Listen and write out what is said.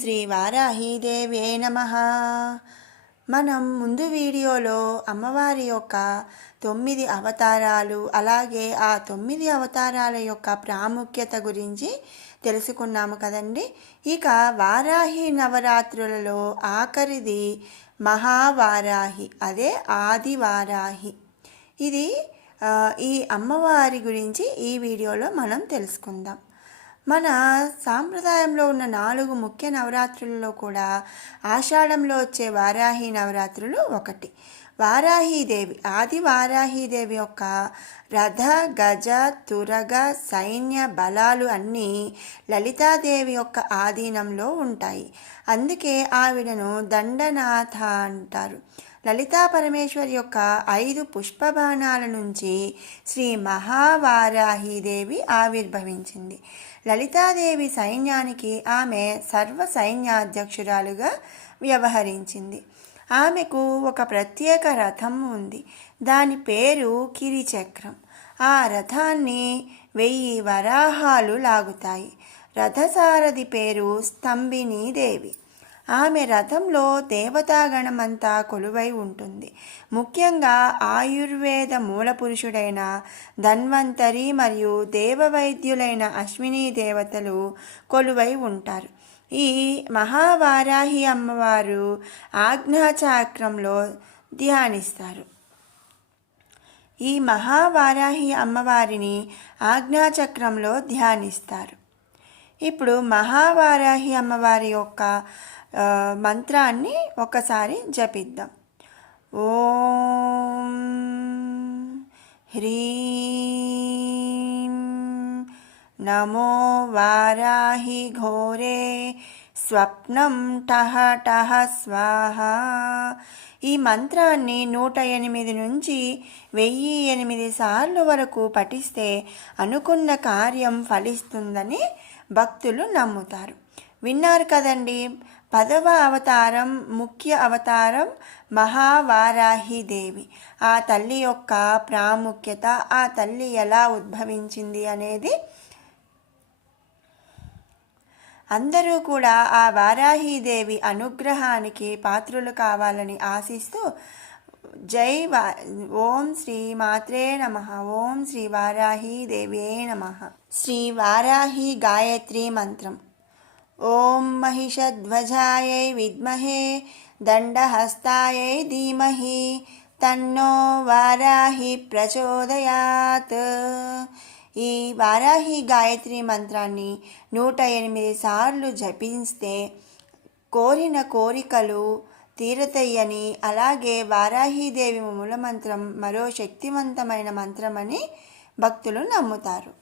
శ్రీ వారాహీదేవ్యే నమః. మనం ముందు వీడియోలో అమ్మవారి యొక్క 9 అవతారాలు, అలాగే ఆ 9 అవతారాల యొక్క ప్రాముఖ్యత గురించి తెలుసుకున్నాము కదండి. ఇక వారాహి నవరాత్రులలో ఆఖరిది మహావారాహి, అదే ఆదివారాహి. ఇది ఈ అమ్మవారి గురించి ఈ వీడియోలో మనం తెలుసుకుందాం. మన సాంప్రదాయంలో ఉన్న 4 ముఖ్య నవరాత్రులలో కూడా ఆషాఢంలో వచ్చే వారాహి నవరాత్రులు ఒకటి. వారాహీదేవి, ఆది వారాహీదేవి యొక్క రథ, గజ, తురగ, సైన్య బలాలు అన్నీ లలితాదేవి యొక్క ఆధీనంలో ఉంటాయి. అందుకే ఆవిడను దండనాథ అంటారు. లలితా పరమేశ్వరి యొక్క 5 పుష్పబాణాల నుంచి శ్రీ మహావారాహీదేవి ఆవిర్భవించింది. లలితాదేవి సైన్యానికి ఆమె సర్వ సైన్యాధ్యక్షురాలుగా వ్యవహరించింది. ఆమెకు ఒక ప్రత్యేక రథం ఉంది. దాని పేరు కిరిచక్రం. ఆ రథాన్ని 1000 వరాహాలు లాగుతాయి. రథసారథి పేరు స్తంభినీదేవి. ఆమె రథంలో దేవతాగణమంతా కొలువై ఉంటుంది. ముఖ్యంగా ఆయుర్వేద మూలపురుషుడైన ధన్వంతరి మరియు దేవవైద్యులైన అశ్విని దేవతలు కొలువై ఉంటారు. ఈ మహావారాహి అమ్మవారు ఆజ్ఞాచక్రంలో ధ్యానిస్తారు. ఈ మహావారాహి అమ్మవారిని ఆజ్ఞాచక్రంలో ధ్యానిస్తారు. ఇప్పుడు మహావారాహి అమ్మవారి యొక్క మంత్రాన్ని ఒకసారి జపిద్దాం. ఓం హ్రీం నమో వారాహి ఘోరే స్వప్నం టహ టహ స్వాహ. ఈ మంత్రాన్ని 108 నుంచి 1008 సార్లు వరకు పఠిస్తే అనుకున్న కార్యం ఫలిస్తుందని భక్తులు నమ్ముతారు. విన్నారు కదండి. 10వ అవతారం, ముఖ్య అవతారం మహావారాహీదేవి. ఆ తల్లి యొక్క ప్రాముఖ్యత, ఆ తల్లి ఎలా ఉద్భవించింది అనేది అందరూ కూడా ఆ వారాహీదేవి అనుగ్రహానికి పాత్రులు కావాలని ఆశిస్తూ ఓం శ్రీ మాత్రే నమః. ఓం శ్రీ వారాహీదేవ్యే నమః. శ్రీ వారాహి గాయత్రి మంత్రం. ఓం మహిషధ్వజాయై విద్మహే దండహస్తాయై ధీమహి తన్నో వారాహి ప్రచోదయాత్. ఈ వారాహి గాయత్రి మంత్రాన్ని 108 సార్లు జపిస్తే కోరిన కోరికలు తీరతయ్యని, అలాగే వారాహీదేవి మూలమంత్రం మరో శక్తివంతమైన మంత్రమని భక్తులు నమ్ముతారు.